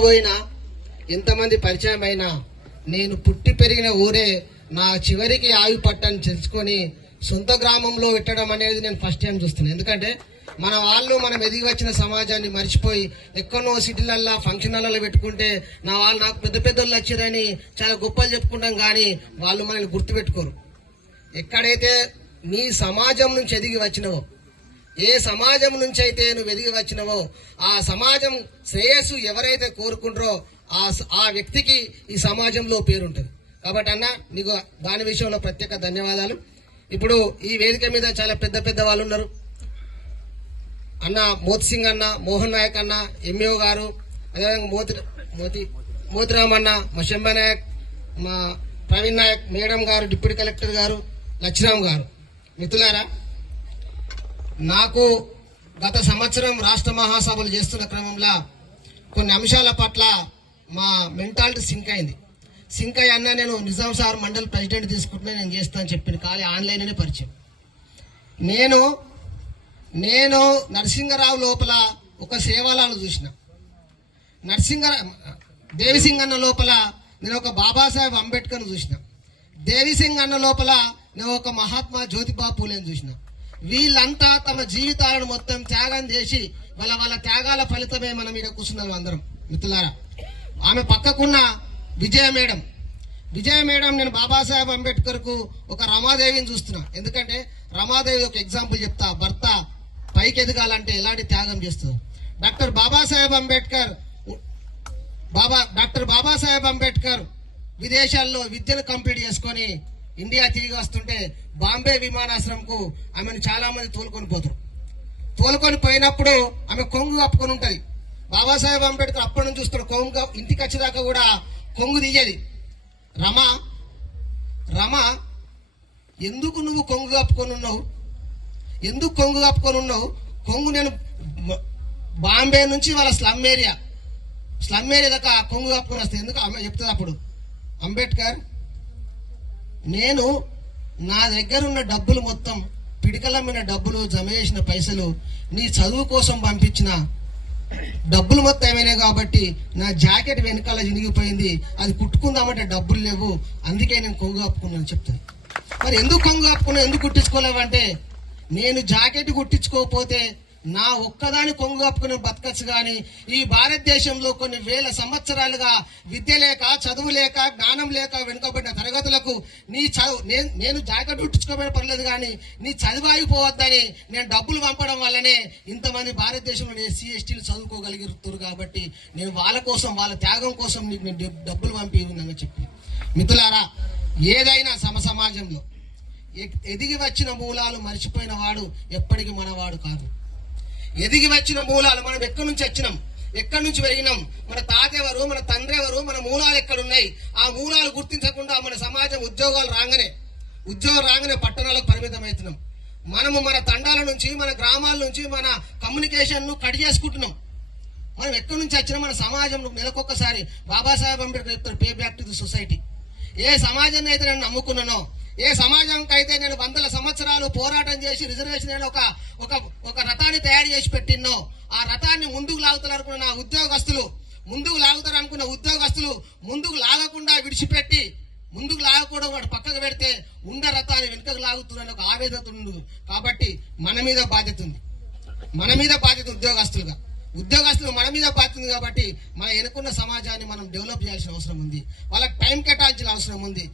పోయినా ఎంతమంది పరిచయం అయినా నేను పుట్టి పెరిగిన ఊరే నా చివరికి ఆయువు పట్టని తెలుసుకొని సొంత గ్రామంలో పెట్టడం అనేది నేను ఫస్ట్ టైం చూస్తున్నాను. ఎందుకంటే మన వాళ్ళు మనం ఎదిగి వచ్చిన సమాజాన్ని మర్చిపోయి ఎక్కడో సిటీలల్లో ఫంక్షన్ హాల్లో పెట్టుకుంటే నాకు పెద్ద పెద్దోళ్ళు వచ్చారని చాలా గొప్పలు చెప్పుకుంటాం, కానీ వాళ్ళు మనల్ని గుర్తుపెట్టుకోరు. ఎక్కడైతే నీ సమాజం నుంచి ఎదిగి వచ్చినవో, ఏ సమాజం నుంచి అయితే నువ్వు ఎదిగి వచ్చినవో ఆ సమాజం శ్రేయస్సు ఎవరైతే కోరుకుంటారో ఆ వ్యక్తికి ఈ సమాజంలో పేరుంటుంది. కాబట్టి అన్న నీకు దాని విషయంలో ప్రత్యేక ధన్యవాదాలు. ఇప్పుడు ఈ వేదిక మీద చాలా పెద్ద పెద్ద వాళ్ళు ఉన్నారు. అన్న మోతి సింగ్ అన్న, మోహన్ నాయక్ అన్న, ఎంఈఓ గారు, అదేవిధంగా మోతిరామ్ అన్న, మా శంబ నాయక్, మా ప్రవీణ్ నాయక్ మేడం గారు, డిప్యూటీ కలెక్టర్ గారు, లక్ష్మీరామ్ గారు. మిత్రులారా, నాకు గత సంవత్సరం రాష్ట్ర మహాసభలు చేస్తున్న క్రమంలో కొన్ని అంశాల పట్ల మా మెంటాలిటీ సింక్ అయింది. సింక్ అయ్యి అన్న నేను నిజాం సార్ మండల్ ప్రెసిడెంట్ తీసుకుంటున్నా, నేను చేస్తాను చెప్పిన ఖాళీ ఆన్లైన్లోనే పరిచయం. నేను నరసింగరావు లోపల ఒక సేవలను చూసిన, దేవిసింగ్ అన్న లోపల నేను ఒక బాబాసాహెబ్ అంబేద్కర్ను చూసిన, దేవిసింగ్ అన్న లోపల నేను ఒక మహాత్మా జ్యోతిబా పూలేని చూసిన. వీళ్ళంతా తమ జీవితాలను మొత్తం త్యాగం చేసి వాళ్ళ త్యాగాల ఫలితమే మనం ఇక్కడ కూర్చున్నాం అందరం. మిత్రులారా, ఆమె పక్కకున్న విజయ మేడం నేను బాబాసాహెబ్ అంబేద్కర్ కు ఒక రమాదేవిని చూస్తున్నా. ఎందుకంటే రమాదేవి ఒక ఎగ్జాంపుల్ చెప్తా, భర్త పైకి ఎదగాలంటే ఎలాంటి త్యాగం చేస్తుంది. డాక్టర్ బాబాసాహెబ్ అంబేద్కర్ విదేశాల్లో విద్యను కంప్లీట్ చేసుకొని ఇండియా తిరిగి వస్తుంటే బాంబే విమానాశ్రయంకు ఆమెను చాలా మంది తోలుకొని పోయినప్పుడు ఆమె కొంగు కప్పుకొని ఉంటది. బాబాసాహెబ్ అంబేద్కర్ అప్పటి నుంచి చూస్తాడు, కొంగు ఇంటికి వచ్చేదాకా కూడా కొంగు తీయది. రమ ఎందుకు నువ్వు కొంగు కప్పుకొని ఉన్నావు? కొంగు నేను బాంబే నుంచి వాళ్ళ స్లమ్ ఏరియా దాకా కొంగు కప్పుకొని వస్తాయి. ఎందుకు ఆమె చెప్తుంది అప్పుడు, అంబేద్కర్ నేను నా దగ్గర ఉన్న డబ్బులు మొత్తం పిడికలమ్మిన డబ్బులు జమ చేసిన పైసలు నీ చదువు కోసం పంపించిన డబ్బులు మొత్తం ఏమైనా కాబట్టి నా జాకెట్ వెనకాల చినిగిపోయింది, అది కుట్టుకుందామంటే డబ్బులు లేవు, అందుకే నేను కొంగు కప్పుకున్నాను చెప్తాను. మరి ఎందుకు కొంగు కప్పుకున్నా, ఎందుకు కుట్టించుకోలేవంటే, నేను జాకెట్ కుట్టించుకోకపోతే నా ఒక్కదాని కొంగు కప్పుకుని బతకచ్చు. కానీ ఈ భారతదేశంలో కొన్ని వేల సంవత్సరాలుగా విద్య లేక, చదువు లేక, జ్ఞానం లేక వెనుకబడిన తరగతులకు నేను జాకెట్ కుట్టించుకోవడం పర్లేదు, కానీ నీ చదువు ఆగిపోవద్దని నేను డబ్బులు పంపడం వల్లనే ఇంతమంది భారతదేశంలో ఎస్సీ ఎస్టీలు చదువుకోగలుగుతారు. కాబట్టి నేను వాళ్ళ కోసం, వాళ్ళ త్యాగం కోసం నీకు నేను డబ్బులు పంపి ఉన్నానని చెప్పి. మిత్రులారా, ఏదైనా సమాజంలో ఎదిగి వచ్చిన మూలాలు మర్చిపోయిన వాడు ఎప్పటికీ మనవాడు కాదు. ఎదిగి వచ్చిన మూలాలు, మనం ఎక్కడి నుంచి వచ్చినాం, ఎక్కడి నుంచి పెరిగినాం, మన తాత ఎవరు, మన తండ్రి ఎవరు, మన మూలాలు ఎక్కడున్నాయి, ఆ మూలాలు గుర్తించకుండా మన సమాజం ఉద్యోగం రాగానే పట్టణాలకు పరిమితం అవుతున్నాం. మనము మన తండాల నుంచి, మన గ్రామాల నుంచి మన కమ్యూనికేషన్ ను కట్ చేసుకుంటున్నాం. మనం ఎక్కడి నుంచి వచ్చినా మన సమాజంలో నెలకొక్కసారి బాబాసాహెబ్ అంబేద్కర్ చెప్తారు, pay back to the society. ఏ సమాజాన్ని అయితే నేను నమ్ముకున్నానో, ఏ సమాజంకి అయితే నేను వందల సంవత్సరాలు పోరాటం చేసి రిజర్వేషన్ ఒక రథాన్ని తయారు చేసి పెట్టినో, ఆ రథాన్ని ముందుకు లాగుతారనుకున్న నా ఉద్యోగస్తులు, ముందుకు లాగకుండా విడిచిపెట్టి, ముందుకు లాగకూడదు వాడు పక్కకు పెడితే ఉండ రథాన్ని వెనుకకు లాగుతున్న ఒక ఆవేదన ఉంది. కాబట్టి మన మీద బాధ్యత ఉద్యోగస్తులు మన మీద బాధ్యత ఉంది. కాబట్టి మన ఎన్నుకున్న సమాజాన్ని మనం డెవలప్ చేయాల్సిన అవసరం ఉంది, వాళ్ళకి టైం కేటాయించాల్సిన అవసరం ఉంది.